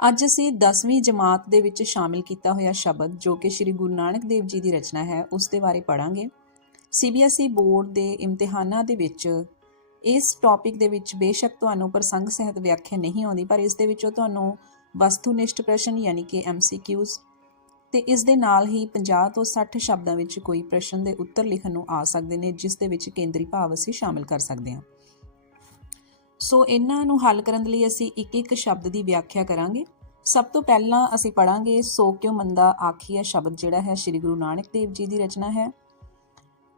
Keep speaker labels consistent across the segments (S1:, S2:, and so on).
S1: ਅੱਜ ਅਸੀਂ 10ਵੀਂ ਜਮਾਤ ਦੇ ਵਿੱਚ ਸ਼ਾਮਿਲ ਕੀਤਾ ਹੋਇਆ ਸ਼ਬਦ, ਜੋ ਕਿ ਸ੍ਰੀ ਗੁਰੂ ਨਾਨਕ ਦੇਵ ਜੀ ਦੀ ਰਚਨਾ ਹੈ, ਉਸ ਦੇ ਬਾਰੇ ਪੜਾਂਗੇ ਸੀਬੀਐਸਈ ਬੋਰਡ ਦੇ ਇਮਤਿਹਾਨਾਂ ਦੇ ਵਿੱਚ ਇਸ ਟੌਪਿਕ ਦੇ ਵਿੱਚ ਬੇਸ਼ੱਕ ਤੁਹਾਨੂੰ ਪ੍ਰਸੰਗ ਸਹਿਤ ਵਿਆਖਿਆ ਨਹੀਂ ਆਉਂਦੀ, ਪਰ ਇਸ ਦੇ ਵਿੱਚੋਂ ਤੁਹਾਨੂੰ ਵਸਤੂਨਿਸ਼ਟ ਪ੍ਰਸ਼ਨ, ਯਾਨੀ ਕਿ ਐਮਸੀਕਿਊਜ਼ ਤੇ ਇਸ ਦੇ ਨਾਲ ਹੀ 50 ਤੋਂ 60 ਸ਼ਬਦਾਂ ਵਿੱਚ ਕੋਈ ਪ੍ਰਸ਼ਨ ਦੇ ਉੱਤਰ ਲਿਖਣ ਨੂੰ ਆ ਸਕਦੇ ਨੇ, ਜਿਸ ਦੇ ਵਿੱਚ ਕੇਂਦਰੀ ਭਾਵ ਅਸੀਂ ਸ਼ਾਮਿਲ ਕਰ ਸਕਦੇ ਹਾਂ। ਸੋ ਇਹਨਾਂ ਨੂੰ ਹੱਲ ਕਰਨ ਦੇ ਲਈ ਅਸੀਂ ਇੱਕ ਇੱਕ ਸ਼ਬਦ ਦੀ ਵਿਆਖਿਆ ਕਰਾਂਗੇ। ਸਭ ਤੋਂ ਪਹਿਲਾਂ ਅਸੀਂ ਪੜਾਂਗੇ ਸੋ ਕਿਉ ਮੰਦਾ ਆਖੀਆ ਸ਼ਬਦ ਜਿਹੜਾ ਹੈ, ਸ੍ਰੀ ਗੁਰੂ ਨਾਨਕ ਦੇਵ ਜੀ ਦੀ ਰਚਨਾ ਹੈ।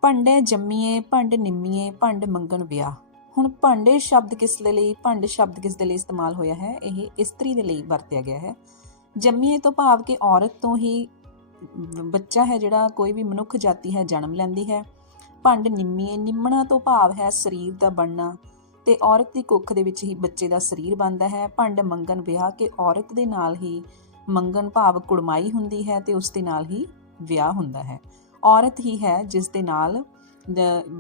S1: ਭੰਡੇ ਜੰਮੀਏ ਭੰਡ ਨਿੰਮੀਏ ਭੰਡ ਮੰਗਣ ਵਿਆਹ। ਹੁਣ ਭੰਡੇ ਸ਼ਬਦ ਕਿਸ ਦੇ ਲਈ, ਭੰਡ ਸ਼ਬਦ ਕਿਸ ਦੇ ਲਈ ਇਸਤੇਮਾਲ ਹੋਇਆ ਹੈ, ਇਹ ਇਸਤਰੀ ਦੇ ਲਈ ਵਰਤਿਆ ਗਿਆ ਹੈ। ਜੰਮੀਏ ਤੋਂ ਭਾਵ ਕਿ ਔਰਤ ਤੋਂ ਹੀ ਬੱਚਾ ਹੈ ਜਿਹੜਾ ਕੋਈ ਵੀ ਮਨੁੱਖ ਜਾਤੀ ਹੈ, ਜਨਮ ਲੈਂਦੀ ਹੈ। ਭੰਡ ਨਿੰਮੀਏ ਨਿੰਮਣਾ ਤੋਂ ਭਾਵ ਹੈ ਸਰੀਰ ਦਾ ਬਣਨਾ। ਤੇ ਔਰਤ ਦੀ ਕੁੱਖ ਦੇ ਵਿੱਚ ਹੀ ਬੱਚੇ ਦਾ ਸਰੀਰ ਬਣਦਾ ਹੈ। ਭੰਡ ਮੰਗਣ ਵਿਆਹ ਕੇ ਔਰਤ ਦੇ ਨਾਲ ਹੀ ਮੰਗਣ ਭਾਵ ਕੁੜਮਾਈ ਹੁੰਦੀ ਹੈ ਤੇ ਉਸ ਦੇ ਨਾਲ ਹੀ ਵਿਆਹ ਹੁੰਦਾ ਹੈ। ਔਰਤ ਹੀ ਹੈ ਜਿਸ ਦੇ ਨਾਲ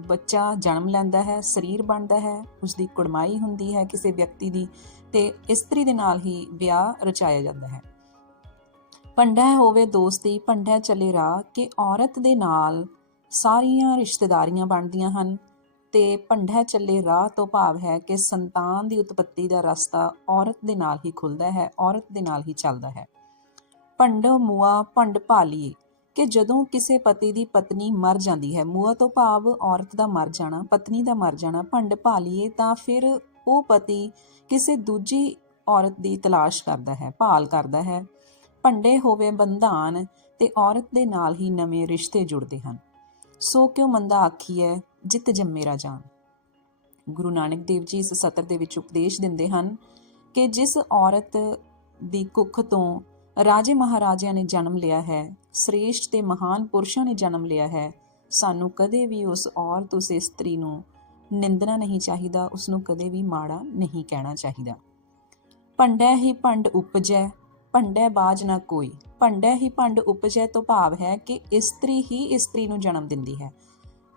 S1: ਬੱਚਾ ਜਨਮ ਲੈਂਦਾ ਹੈ, ਸਰੀਰ ਬਣਦਾ ਹੈ ਉਸ ਦੀ ਕੁੜਮਾਈ ਹੁੰਦੀ ਹੈ, ਕਿਸੇ ਵਿਅਕਤੀ ਦੀ ਤੇ ਇਸਤਰੀ ਦੇ ਨਾਲ ਹੀ ਵਿਆਹ ਰਚਾਇਆ ਜਾਂਦਾ ਹੈ। ਭੰਡਾ ਹੋਵੇ ਦੋਸਤੀ, ਭੰਡਾ ਚੱਲੇ ਰਾਹ ਕਿ ਔਰਤ ਦੇ ਨਾਲ ਸਾਰੀਆਂ ਰਿਸ਼ਤੇਦਾਰੀਆਂ ਬਣਦੀਆਂ ਹਨ। ਤੇ ਭੰਡਾ ਚੱਲੇ ਰਾਹ ਤੋਂ ਭਾਵ ਹੈ ਕਿ ਸੰਤਾਨ ਦੀ ਉਤਪਤੀ ਦਾ ਰਸਤਾ ਔਰਤ ਦੇ ਨਾਲ ਹੀ ਖੁੱਲਦਾ ਹੈ, ਔਰਤ ਦੇ ਨਾਲ ਹੀ ਚੱਲਦਾ ਹੈ। ਭੰਡੋ ਮੂਆ, ਭੰਡ ਭਾਲੀਏ, ਕਿ ਜਦੋਂ ਕਿਸੇ ਪਤੀ ਦੀ ਪਤਨੀ ਮਰ ਜਾਂਦੀ ਹੈ, ਮੂਆ ਤੋਂ ਭਾਵ ਔਰਤ ਦਾ ਮਰ ਜਾਣਾ, ਪਤਨੀ ਦਾ ਮਰ ਜਾਣਾ, ਭੰਡ ਭਾਲੀਏ ਤਾਂ ਫਿਰ ਉਹ ਪਤੀ ਕਿਸੇ ਦੂਜੀ ਔਰਤ ਦੀ ਤਲਾਸ਼ ਕਰਦਾ ਹੈ, ਭਾਲ ਕਰਦਾ ਹੈ। ਭੰਡੇ ਹੋਵੇ ਬੰਧਾਨ ਤੇ ਔਰਤ ਦੇ ਨਾਲ ਹੀ ਨਵੇਂ ਰਿਸ਼ਤੇ ਜੁੜਦੇ ਹਨ। ਸੋ ਕਿਉਂ ਮੰਦਾ ਆਖੀ ਹੈ ਜਿੱਤ ਜੰਮੇ ਰਾਜਾਨ ਗੁਰੂ ਨਾਨਕ ਦੇਵ ਜੀ ਇਸ ਸਤਰ ਦੇ ਵਿੱਚ ਉਪਦੇਸ਼ ਦਿੰਦੇ ਹਨ ਕਿ ਜਿਸ ਔਰਤ ਦੀ ਕੁੱਖ ਤੋਂ ਰਾਜੇ ਮਹਾਰਾਜਿਆਂ ਨੇ ਜਨਮ ਲਿਆ ਹੈ, ਸ੍ਰੇਸ਼ਟ ਤੇ ਮਹਾਨ ਪੁਰਸ਼ਾਂ ਨੇ ਜਨਮ ਲਿਆ ਹੈ, ਸਾਨੂੰ ਕਦੇ ਵੀ ਉਸ ਔਰਤ, ਉਸ ਇਸਤਰੀ ਨੂੰ ਨਿੰਦਣਾ ਨਹੀਂ ਚਾਹੀਦਾ ਉਸ ਨੂੰ ਕਦੇ ਵੀ ਮਾੜਾ ਨਹੀਂ ਕਹਿਣਾ ਚਾਹੀਦਾ। ਭੰਡੈ ਹੀ ਭੰਡ ਉਪਜੈ, ਭੰਡੈ ਬਾਜ ਨਾ ਕੋਈ। ਭੰਡੈ ਹੀ ਭੰਡ ਉਪਜੈ ਤੋਂ ਭਾਵ ਹੈ ਕਿ ਇਸਤਰੀ ਹੀ ਇਸਤਰੀ ਨੂੰ ਜਨਮ ਦਿੰਦੀ ਹੈ।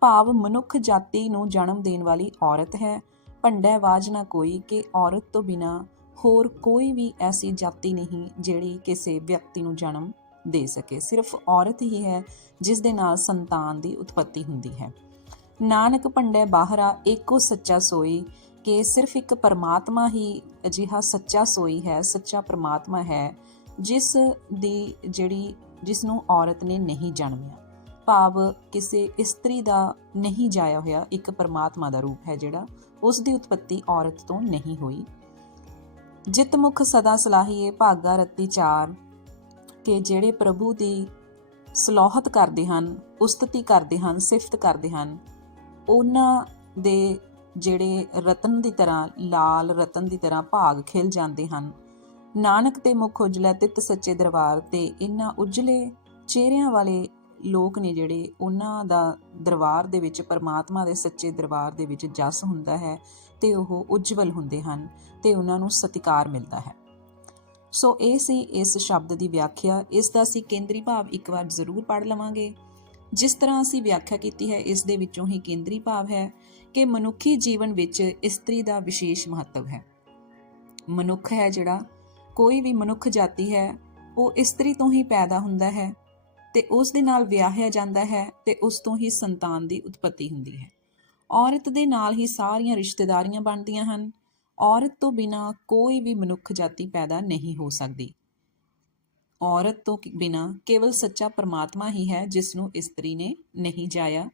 S1: ਭਾਵ ਮਨੁੱਖ ਜਾਤੀ ਨੂੰ ਜਨਮ ਦੇਣ ਵਾਲੀ ਔਰਤ ਹੈ। ਭੰਡੈ ਬਾਜ ਨਾ ਕੋਈ ਕਿ ਔਰਤ ਤੋਂ ਬਿਨਾ ਹੋਰ ਕੋਈ ਵੀ ਐਸੀ ਜਾਤੀ ਨਹੀਂ ਜਿਹੜੀ ਕਿਸੇ ਵਿਅਕਤੀ ਨੂੰ ਜਨਮ ਦੇ ਸਕੇ। ਸਿਰਫ ਔਰਤ ਹੀ ਹੈ ਜਿਸ ਦੇ ਨਾਲ ਸੰਤਾਨ ਦੀ ਉਤਪਤੀ ਹੁੰਦੀ ਹੈ। ਨਾਨਕ ਭੰਡੈ ਬਾਹਰਾ, ਏਕੋ ਸੱਚਾ ਸੋਈ ਕਿ ਸਿਰਫ ਇੱਕ ਪਰਮਾਤਮਾ ਹੀ ਅਜਿਹਾ ਸੱਚਾ ਸੋਈ ਹੈ, ਸੱਚਾ ਪਰਮਾਤਮਾ ਹੈ, ਜਿਸ ਦੀ ਜਿਹੜੀ, ਜਿਸ ਨੂੰ ਔਰਤ ਨੇ ਨਹੀਂ ਜਨਮਿਆ। ਭਾਵ ਕਿਸੇ ਇਸਤਰੀ ਦਾ ਨਹੀਂ ਜਾਇਆ ਹੋਇਆ ਇੱਕ ਪਰਮਾਤਮਾ ਦਾ ਰੂਪ ਹੈ ਜਿਹੜਾ, ਉਸ ਦੀ ਉਤਪਤੀ ਔਰਤ ਤੋਂ ਨਹੀਂ ਹੋਈ। ਜਿਤ ਮੁਖ ਸਦਾ ਸਲਾਹੀਏ ਭਾਗਾ ਰੱਤੀ ਚਾਰ, ਕਿ ਜਿਹੜੇ ਪ੍ਰਭੂ ਦੀ ਸਲੋਹਤ ਕਰਦੇ ਹਨ, ਉਸਤਤੀ ਕਰਦੇ ਹਨ, ਸਿਫਤ ਕਰਦੇ ਹਨ, ਉਹਨਾਂ ਦੇ ਜਿਹੜੇ ਰਤਨ ਦੀ ਤਰ੍ਹਾਂ, ਲਾਲ ਰਤਨ ਦੀ ਤਰ੍ਹਾਂ ਭਾਗ ਖਿਲ ਜਾਂਦੇ ਹਨ। ਨਾਨਕ ਤੇ ਮੁਖ ਉਜਲੇ ਤਿਤ ਸੱਚੇ ਦਰਬਾਰ ਤੇ ਇਹਨਾਂ ਉਜਲੇ ਚਿਹਰਿਆਂ ਵਾਲੇ ਲੋਕ ਨੇ ਜਿਹੜੇ ਉਹਨਾਂ ਦਾ ਦਰਬਾਰ ਦੇ ਵਿੱਚ, ਪਰਮਾਤਮਾ ਦੇ ਸੱਚੇ ਦਰਬਾਰ ਦੇ ਵਿੱਚ ਜਸ ਹੁੰਦਾ ਹੈ ਤੇ ਉਹ ਉਜਵਲ ਹੁੰਦੇ ਹਨ ਤੇ ਉਹਨਾਂ ਨੂੰ ਸਤਿਕਾਰ ਮਿਲਦਾ ਹੈ। ਸੋ ਇਹ ਸੀ ਇਸ ਸ਼ਬਦ ਦੀ ਵਿਆਖਿਆ। ਇਸ ਦਾ ਅਸੀਂ ਕੇਂਦਰੀ ਭਾਵ ਇੱਕ ਵਾਰ ਜ਼ਰੂਰ ਪੜ੍ਹ ਲਵਾਂਗੇ। ਜਿਸ ਤਰ੍ਹਾਂ ਅਸੀਂ ਵਿਆਖਿਆ ਕੀਤੀ ਹੈ, ਇਸ ਦੇ ਵਿੱਚੋਂ ਹੀ ਕੇਂਦਰੀ ਭਾਵ ਹੈ ਕਿ ਮਨੁੱਖੀ ਜੀਵਨ ਵਿੱਚ ਇਸਤਰੀ ਦਾ ਵਿਸ਼ੇਸ਼ ਮਹੱਤਵ ਹੈ। ਮਨੁੱਖ ਹੈ ਜਿਹੜਾ, ਕੋਈ ਵੀ ਮਨੁੱਖ ਜਾਤੀ ਹੈ, ਉਹ ਇਸਤਰੀ ਤੋਂ ਹੀ ਪੈਦਾ ਹੁੰਦਾ ਹੈ। ਤੇ ਉਸ ਦੇ ਨਾਲ ਵਿਆਹਿਆ ਜਾਂਦਾ ਹੈ ਤੇ ਉਸ ਤੋਂ ਹੀ ਸੰਤਾਨ ਦੀ ਉਤਪਤੀ ਹੁੰਦੀ ਹੈ। ਔਰਤ ਦੇ ਨਾਲ ਹੀ ਸਾਰੀਆਂ ਰਿਸ਼ਤੇਦਾਰੀਆਂ ਬਣਦੀਆਂ ਹਨ। ਔਰਤ ਤੋਂ ਬਿਨਾ ਕੋਈ ਵੀ ਮਨੁੱਖ ਜਾਤੀ ਪੈਦਾ ਨਹੀਂ ਹੋ ਸਕਦੀ। ਔਰਤ ਤੋਂ ਬਿਨਾ ਕੇਵਲ ਸੱਚਾ ਪਰਮਾਤਮਾ ਹੀ ਹੈ, ਜਿਸ ਨੂੰ ਇਸਤਰੀ ਨੇ ਨਹੀਂ ਜਾਇਆ।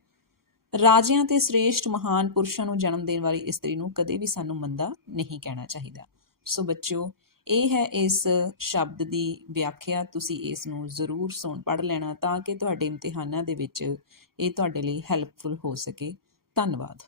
S1: ਰਾਜਿਆਂ ਤੇ ਸ੍ਰੇਸ਼ਟ ਮਹਾਨ ਪੁਰਸ਼ਾਂ ਨੂੰ ਜਨਮ ਦੇਣ ਵਾਲੀ ਇਸਤਰੀ ਨੂੰ ਕਦੇ ਵੀ ਸਾਨੂੰ ਮੰਦਾ ਨਹੀਂ ਕਹਿਣਾ ਚਾਹੀਦਾ। ਸੋ ਬੱਚਿਓ ਇਹ ਹੈ ਇਸ ਸ਼ਬਦ ਦੀ ਵਿਆਖਿਆ, ਤੁਸੀਂ ਇਸ ਨੂੰ ਜ਼ਰੂਰ ਸੁਣ, ਪੜ੍ਹ ਲੈਣਾ ਤਾਂ ਕਿ ਤੁਹਾਡੇ ਇਮਤਿਹਾਨਾਂ ਦੇ ਵਿੱਚ ਇਹ ਤੁਹਾਡੇ ਲਈ ਹੈਲਪਫੁਲ ਹੋ ਸਕੇ। ਧੰਨਵਾਦ।